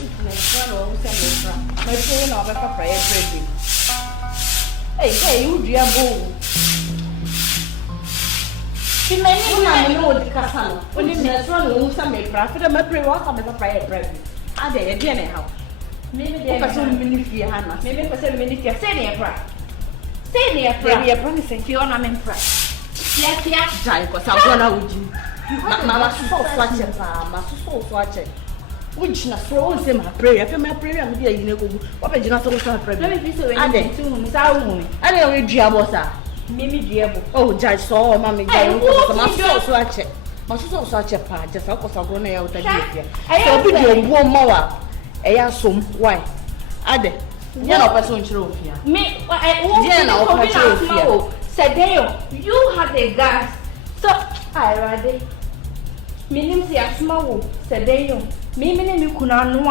My phone over for prayer break. Hey, you dear boo. She may know the castle. Only there's one who some may profit and my pray was on the prayer break. Are they again how? Maybe they are so many fear, Hannah. Maybe for 7 minutes, you're saying a prayer. Say near prayer, you're promising Fiona and prayer. Yes, yes, Jai, because I want to you. Mamma, so swatch it, Mamma, so swatch it. Which not so same prayer, if my prayer, I'm here, you know, what did you not so pray? Let me be so I did too, Sound. I don't read Diabosa. Mimi Diabo. Oh, Judge saw Mammy, I swatch it. Must so such a part, just because I'm going out again. I will be one more. I assume why. Ade. Yellow person through here. Me, I won't said you had a gas. So I rather. Meaning the small, said they, me, you could not know